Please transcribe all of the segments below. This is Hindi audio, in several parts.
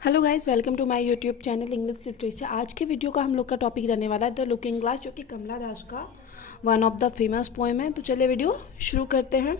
Hello guys, welcome to my YouTube channel English literature. आज के वीडियो का हम लोग का टॉपिक रहने वाला है द लुकिंग ग्लास, जो कि कमला दास का one of the famous poem है। तो चलिए वीडियो शुरू करते हैं।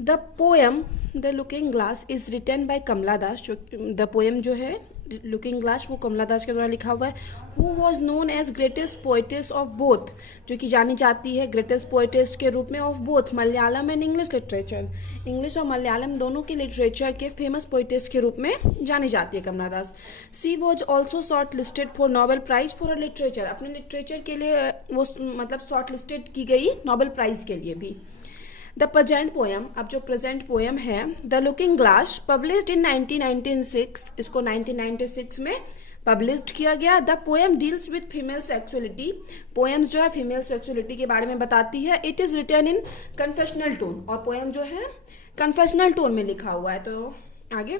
The poem the looking glass is written by Kamala Das. जो द पोएम जो है लुकिंग ग्लास वो कमला दास के द्वारा लिखा हुआ है। Who was known as greatest poetess of both, जो कि जानी जाती है ग्रेटेस्ट पोइटेस के रूप में of both Malayalam and English literature. English और मलयालम दोनों के लिटरेचर के फेमस पोइटेस के रूप में जानी जाती है Kamala Das. She was also short listed for Nobel prize for literature. अपने लिटरेचर के लिए वो मतलब शॉर्ट लिस्टेड की गई नोबेल प्राइज के लिए भी। द प्रेजेंट पोएम, अब जो प्रेजेंट पोएम है the looking glass, published in 1996, इसको 1996 में पब्लिश्ड किया गया। The poem deals with female sexuality. Poems जो है फीमेल सेक्सुअलिटी के बारे में बताती है। It is written in confessional tone, और पोएम जो है कन्फेशनल टोन में लिखा हुआ है। तो आगे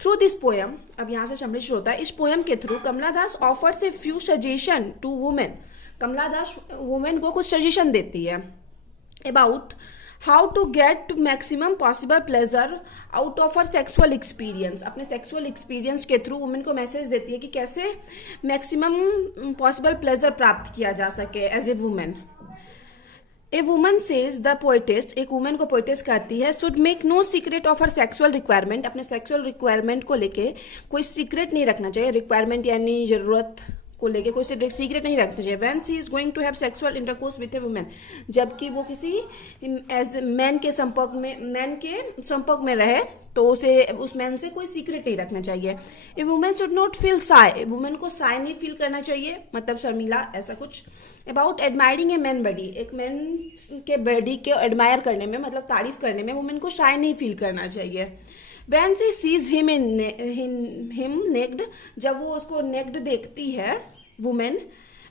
थ्रू दिस पोएम, अब यहाँ से सम्मिलित होता है। इस पोएम के through Kamala Das offers a few suggestion to women. Kamala Das women को कुछ सजेशन देती है about how to get maximum possible pleasure out of her sexual experience. अपने सेक्सुअल एक्सपीरियंस के थ्रू वुमेन को मैसेज देती है कि कैसे मैक्सिमम पॉसिबल प्लेजर प्राप्त किया जा सके as a women. A woman says the poetess, एक वुमेन को पोइटेस्ट कहती है, should make no secret of her sexual requirement. अपने सेक्सुअल रिक्वायरमेंट को लेके कोई सीक्रेट नहीं रखना चाहिए। रिक्वायरमेंट यानी जरूरत को लेके कोई सीक्रेट नहीं रखना चाहिए। When she is going to have sexual intercourse with a women, जबकि वो किसी एज मैन के संपर्क में रहे तो उसे उस मैन से कोई सीक्रेट नहीं रखना चाहिए। A women should not feel shy, women को साई नहीं फील करना चाहिए, मतलब शर्मिला ऐसा कुछ। About admiring a man body, एक मैन के बॉडी के एडमायर करने में मतलब तारीफ करने में वुमेन को शाई नहीं फील करना चाहिए। When she sees him naked, जब वो उसको नेक्ड देखती है वुमेन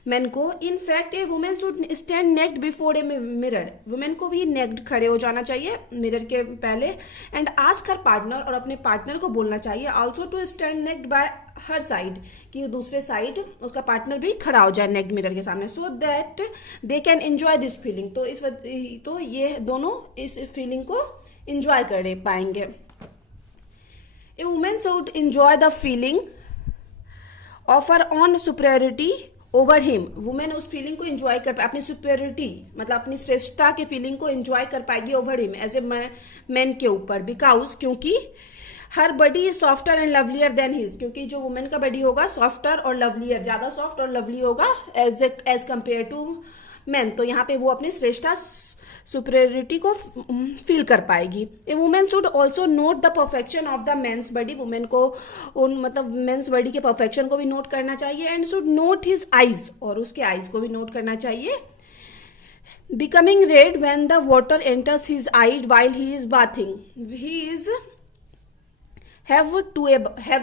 मैन को, in fact a women should stand naked before a mirror. Women को भी नेक्ड खड़े हो जाना चाहिए मिरर के पहले। एंड आस्क हर पार्टनर, और अपने पार्टनर को बोलना चाहिए also to stand naked by her side, कि दूसरे साइड उसका पार्टनर भी खड़ा हो जाए नेक्ड मिरर के सामने, so that they can enjoy this feeling. तो ये दोनों इस फीलिंग को एंजॉय कर पाएंगे। A woman should enjoy the feeling of her own superiority over him. Women उस फीलिंग को एंजॉय कर पाए, अपनी सुपेरिटी मतलब अपनी श्रेष्ठता के फीलिंग को एंजॉय कर पाएगी over him as a man के ऊपर। बिकॉज क्योंकि her body is softer and lovelier than his, क्योंकि जो वुमेन का बॉडी होगा सॉफ्टर और लवलियर, ज्यादा सॉफ्ट और लवली होगा एज कंपेयर टू मैन। तो यहाँ पे वो अपनी श्रेष्ठता सुपरियरिटी को फील कर पाएगी। A women should also note the perfection of the men's body, women को उन मतलब मेन्स बॉडी के परफेक्शन को भी नोट करना चाहिए। And should note his eyes, और उसके आईज को भी नोट करना चाहिए। Becoming red when the water enters his eyes while he is bathing, he is have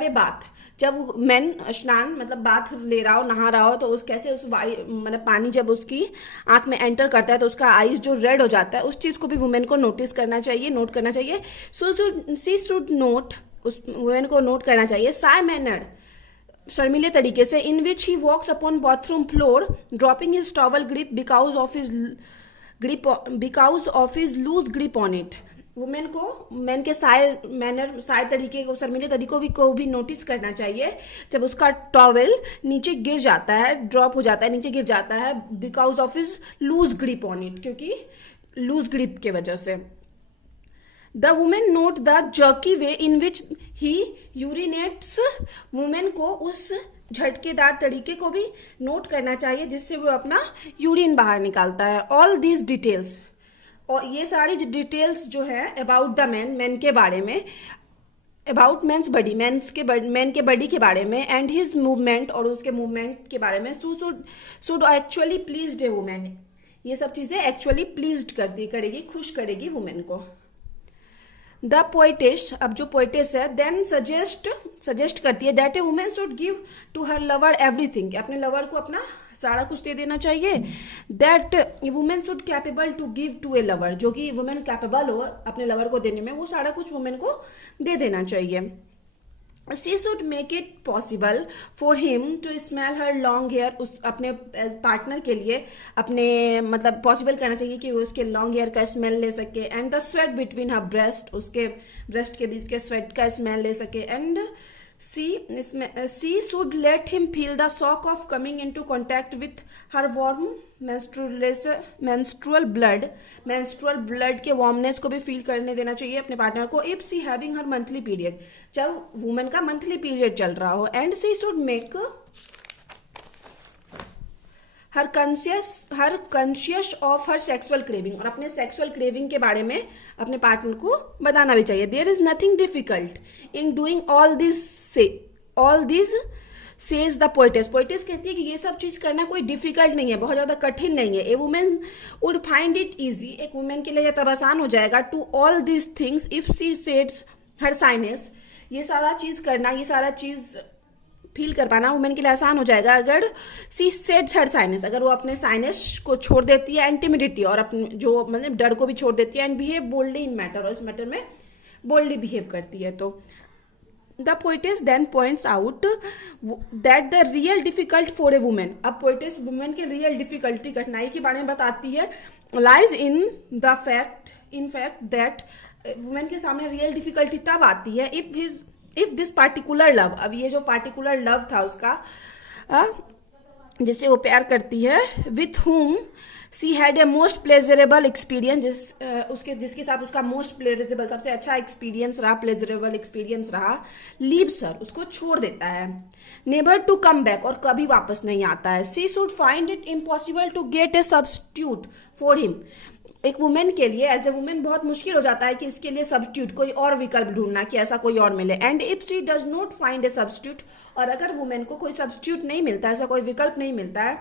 a bath. जब मैन स्नान मतलब बाथ ले रहा हो, नहा रहा हो, तो उस कैसे उस मतलब पानी जब उसकी आंख में एंटर करता है तो उसका आईज जो रेड हो जाता है, उस चीज़ को भी वुमेन को नोटिस करना चाहिए, नोट करना चाहिए। सी शुड नोट, उस वुमेन को नोट करना चाहिए साय मैनर, शर्मीले तरीके से, in which he walks upon bathroom floor dropping his towel grip because of his loose grip on it. Women को मैन के साय तरीके को, शर्मीले तरीकों को भी नोटिस करना चाहिए जब उसका टॉवेल नीचे गिर जाता है, ड्रॉप हो जाता है, नीचे गिर जाता है, because of his loose grip on it, क्योंकि लूज ग्रिप के वजह से। The women note the jerky way in which he urinates, women को उस झटकेदार तरीके को भी नोट करना चाहिए जिससे वो अपना यूरिन बाहर निकालता है। ऑल दीज डिटेल्स, और ये सारी डिटेल्स जो है अबाउट द मैन के बारे में, अबाउट मैंस बॉडी, मैन के बॉडी के बारे में, एंड हिज मूवमेंट, और उसके मूवमेंट के बारे में, should actually pleased A women. ये सब चीज़ें एक्चुअली प्लीज्ड करेगी, खुश करेगी वुमेन को। द पोइटेस्ट, अब जो पोइटेस्ट है देन सजेस्ट करती है that a women should give to her lover everything, अपने लवर को अपना सारा कुछ दे देना चाहिए। That women should capable to give to a lover, जो कि वुमेन कैपेबल हो अपने लवर को देने में, वो सारा कुछ वुमेन को दे देना चाहिए। She should make it possible for him to smell her long hair, उस अपने पार्टनर के लिए अपने मतलब पॉसिबल करना चाहिए कि वो उसके लॉन्ग हेयर का स्मेल ले सके। And the sweat between her breast, उसके ब्रेस्ट के बीच के स्वेट का स्मेल ले सके। And she should let him feel the shock of coming into contact with her warm menstrual blood के वार्मनेस को भी फील करने देना चाहिए अपने पार्टनर को. If she having her monthly period, जब वुमेन का मंथली पीरियड चल रहा हो. And she should make her conscious of her sexual craving, और अपने सेक्सुअल क्रेविंग के बारे में अपने पार्टनर को बताना भी चाहिए. There is nothing difficult in doing all this says the poetess. Poetess कहती है कि ये सब चीज़ करना कोई डिफिकल्ट नहीं है, बहुत ज़्यादा कठिन नहीं है. A women would find it easy, एक वुमेन के लिए यह तब आसान हो जाएगा. To all this things if she sets her shyness, ये सारा चीज़ करना, ये सारा चीज़ फील कर पाना वुमेन के लिए आसान हो जाएगा अगर सी सेट्स हर साइनेस, अगर वो अपने साइनेस को छोड़ देती है, एंटिमिडिटी और अपने जो मतलब डर को भी छोड़ देती है. And behave boldly in matter, और इस मैटर में बोल्डली बिहेव करती है. तो the poetess then points out that the real difficult for a women. अब पोइटेस वुमेन के रियल डिफिकल्टी, कठिनाई के बारे में बताती है. Lies in fact that women के सामने रियल डिफिकल्टी तब आती है इफ दिस पार्टिकुलर लव, अब ये जो पार्टिकुलर लव था उसका, जिससे वो प्यार करती है, with whom she had a most pleasurable experience, जिसके साथ उसका मोस्ट प्लेजरेबल, सबसे अच्छा एक्सपीरियंस रहा, प्लेजरेबल एक्सपीरियंस रहा. लीव्स हर, उसको छोड़ देता है. नेवर टू कम बैक, और कभी वापस नहीं आता है. She should find it impossible to get a substitute for him. एक वुमेन के लिए एज ए वुमेन बहुत मुश्किल हो जाता है कि इसके लिए सब्स्टिट्यूट, कोई और विकल्प ढूंढना, कि ऐसा कोई और मिले. And if she does not find A substitute, और अगर वुमेन को कोई सब्स्टिट्यूट नहीं मिलता, ऐसा कोई विकल्प नहीं मिलता है,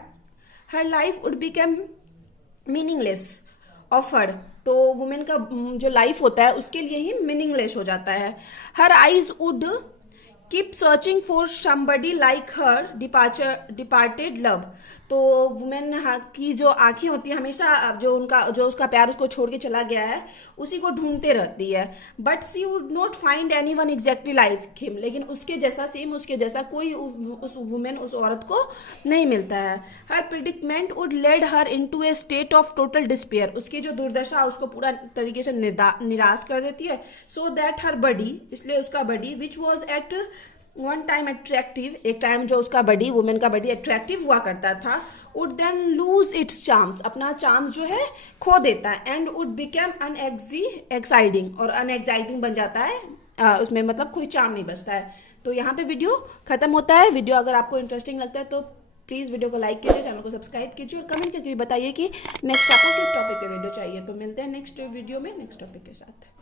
हर life would become meaningless of her, तो वुमेन का जो लाइफ होता है उसके लिए ही मीनिंगलेस हो जाता है. Her eyes would keep searching for somebody like her departed love. तो वुमेन की जो आंखें होती है हमेशा जो उसका प्यार उसको छोड़ के चला गया है उसी को ढूंढते रहती है. But she would not find any one exactly like him, लेकिन उसके जैसा कोई उस वुमेन, उस औरत को नहीं मिलता है. Her predicament would lead her into a state of total despair. उसकी जो दुर्दशा उसको पूरा तरीके से निराश कर देती है. सो दैट हर बडी, इसलिए उसका body, which was at one time attractive, एक टाइम जो उसका बडी, वुमेन का बडी अट्रैक्टिव हुआ करता था, would then lose its charms, अपना चार्म जो है खो देता है. एंड वुड बिकम एक्साइटिंग, और अनएक्साइटिंग बन जाता है, उसमें मतलब कोई चार्म नहीं बचता है. तो यहाँ पे वीडियो खत्म होता है. वीडियो अगर आपको इंटरेस्टिंग लगता है तो प्लीज़ वीडियो को लाइक कीजिए, चैनल को सब्सक्राइब कीजिए, और कमेंट करके बताइए कि नेक्स्ट आपको किस टॉपिक पे वीडियो चाहिए. तो मिलते हैं नेक्स्ट वीडियो में नेक्स्ट टॉपिक के साथ.